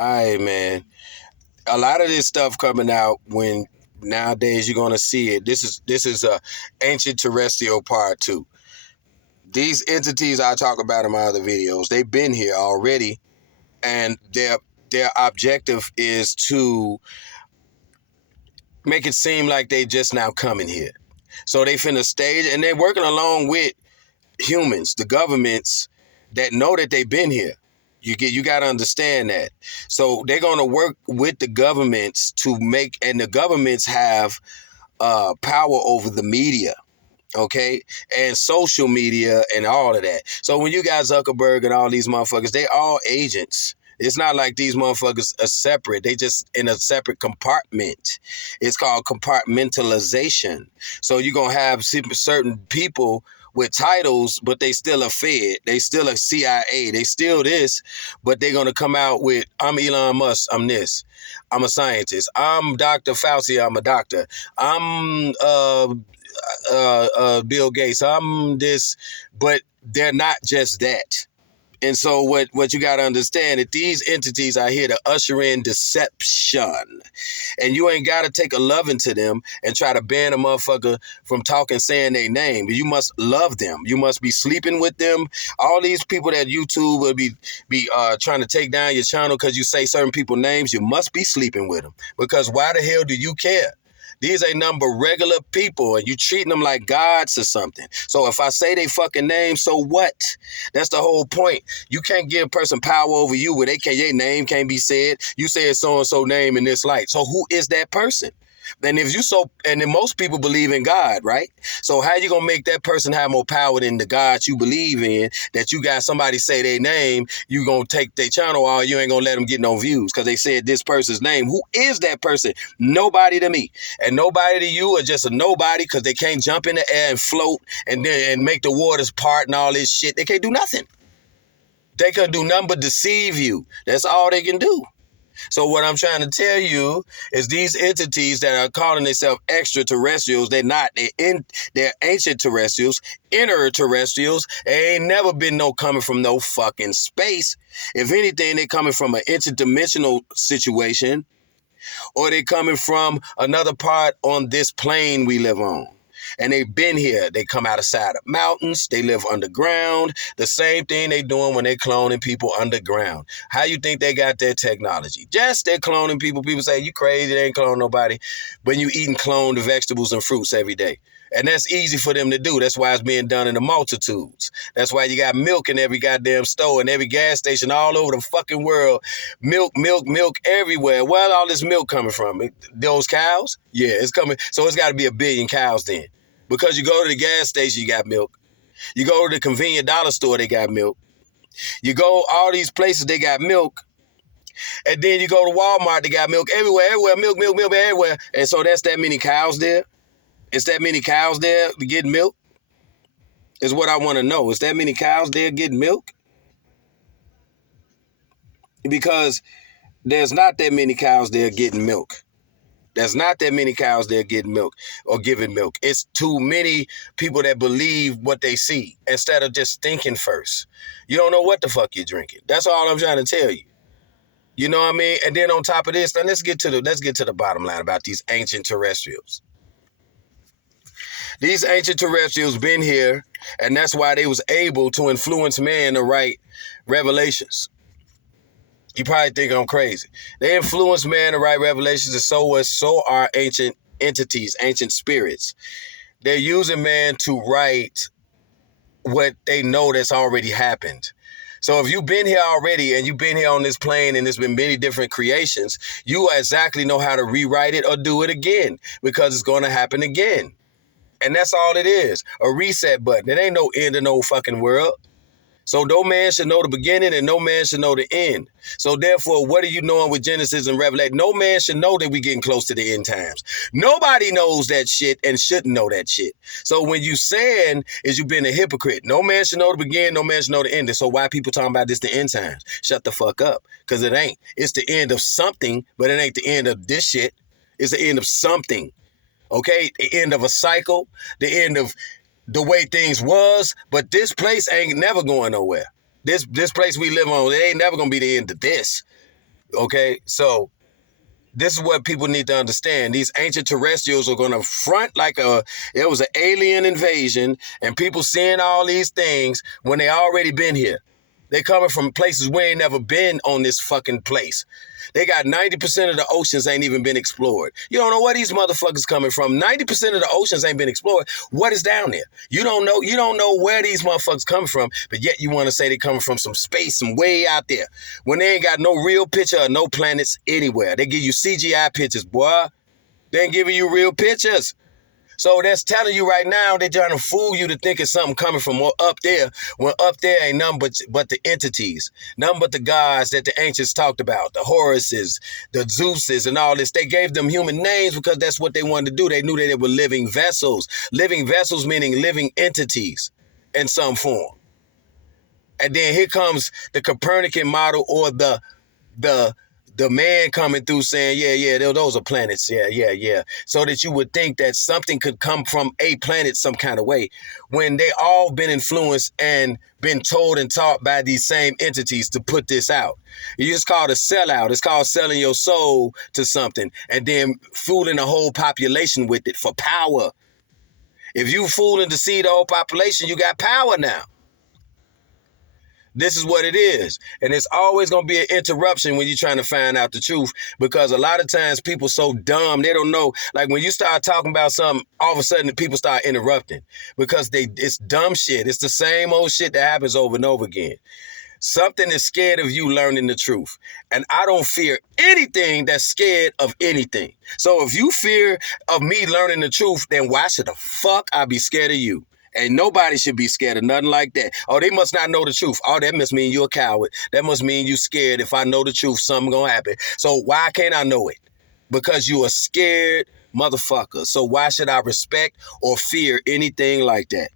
All right, man. A lot of this stuff coming out when nowadays you're gonna see it. This is a ancient terrestrial part two. These entities I talk about in my other videos, they've been here already, and their objective is to make it seem like they just now coming here. So they finna stage, and they're working along with humans, the governments that know that they've been here. You got to understand that. So they're going to work with the governments to make, and the governments have power over the media, okay, and social media and all of that. So when you got Zuckerberg and all these motherfuckers, they all agents. It's not like these motherfuckers are separate. They just in a separate compartment. It's called compartmentalization. So you're going to have certain people with titles, but they still a Fed. They still a CIA. They still this, but they're going to come out with, I'm Elon Musk, I'm this. I'm a scientist. I'm Dr. Fauci, I'm a doctor. I'm Bill Gates, I'm this, but they're not just that. And so what you got to understand that these entities are here to usher in deception. And you ain't got to take a loving to them and try to ban a motherfucker from talking, saying their name. You must love them. You must be sleeping with them. All these people that YouTube will be trying to take down your channel because you say certain people's names, you must be sleeping with them. Because why the hell do you care? These ain't number regular people, and you treating them like gods or something. So if I say they fucking name, so what? That's the whole point. You can't give a person power over you where their name can't be said. You said so-and-so name in this light. So who is that person? And if you and then most people believe in God, right? So how you gonna make that person have more power than the God you believe in? That you got somebody say their name, you gonna take their channel, or you ain't gonna let them get no views because they said this person's name. Who is that person? Nobody to me, and nobody to you, or just a nobody because they can't jump in the air and float and make the waters part and all this shit. They can't do nothing. They can do nothing but deceive you. That's all they can do. So what I'm trying to tell you is these entities that are calling themselves extraterrestrials, they're not. They're ancient terrestrials, inner terrestrials. They ain't never been coming from no fucking space. If anything, they coming from an interdimensional situation, or they coming from another part on this plane we live on. And they've been here. They come out of side of mountains. They live underground. The same thing they doing when they cloning people underground. How you think they got their technology? Just they're cloning people. People say, you crazy, they ain't cloning nobody. But you eating cloned vegetables and fruits every day. And that's easy for them to do. That's why it's being done in the multitudes. That's why you got milk in every goddamn store and every gas station all over the fucking world. Milk everywhere. Where's all this milk coming from? Those cows? Yeah, it's coming. So it's got to be 1 billion cows then. Because you go to the gas station, you got milk. You go to the convenient dollar store, they got milk. You go all these places, they got milk. And then you go to Walmart, they got milk everywhere, milk everywhere. And so that's that many cows there? Is that many cows there to get milk? Is what I want to know. Is that many cows there getting milk? Because there's not that many cows there getting milk. There's not that many cows there getting milk or giving milk. It's too many people that believe what they see instead of just thinking first. You don't know what the fuck you're drinking. That's all I'm trying to tell you. You know what I mean? And then on top of this, now let's get to the bottom line about these ancient terrestrials. These ancient terrestrials been here, and that's why they was able to influence man to write revelations. You probably think I'm crazy. They influence man to write revelations, and so are ancient entities, ancient spirits. They're using man to write what they know that's already happened. So if you've been here already and you've been here on this plane and there's been many different creations, you exactly know how to rewrite it or do it again because it's going to happen again. And that's all it is, a reset button. It ain't no end of no fucking world. So no man should know the beginning and no man should know the end. So therefore, what are you knowing with Genesis and Revelation? No man should know that we're getting close to the end times. Nobody knows that shit and shouldn't know that shit. So when you saying is you being a hypocrite, no man should know the beginning, no man should know the end. So why people talking about this the end times? Shut the fuck up, because it ain't. It's the end of something, but it ain't the end of this shit. It's the end of something. Okay, the end of a cycle, the end of the way things was, but this place ain't never going nowhere. This place we live on, it ain't never gonna be the end of this. Okay, so this is what people need to understand. These ancient terrestrials are going to front like it was an alien invasion and people seeing all these things when they already been here. They coming from places we ain't never been on this fucking place. They got 90% of the oceans ain't even been explored. You don't know where these motherfuckers coming from. 90% of the oceans ain't been explored. What is down there? You don't know. You don't know where these motherfuckers coming from, but yet you want to say they coming from some space, some way out there. When they ain't got no real picture of no planets anywhere. They give you CGI pictures, boy. They ain't giving you real pictures. So that's telling you right now they're trying to fool you to think it's something coming from up there, when up there ain't nothing but the entities, nothing but the gods that the ancients talked about, the Horuses, the Zeuses, and all this. They gave them human names because that's what they wanted to do. They knew that they were living vessels. Living vessels meaning living entities in some form. And then here comes the Copernican model, or the man coming through saying, yeah, those are planets. Yeah. So that you would think that something could come from a planet some kind of way, when they all been influenced and been told and taught by these same entities to put this out. You just call it a sellout. It's called selling your soul to something and then fooling the whole population with it for power. If you fooling to see the whole population, you got power now. This is what it is. And it's always going to be an interruption when you're trying to find out the truth, because a lot of times people so dumb, they don't know. Like when you start talking about something, all of a sudden people start interrupting because it's dumb shit. It's the same old shit that happens over and over again. Something is scared of you learning the truth. And I don't fear anything that's scared of anything. So if you fear of me learning the truth, then why should the fuck I be scared of you? And nobody should be scared of nothing like that. Oh, they must not know the truth. Oh, that must mean you're a coward. That must mean you scared. If I know the truth, something gonna happen. So why can't I know it? Because you a scared motherfucker. So why should I respect or fear anything like that?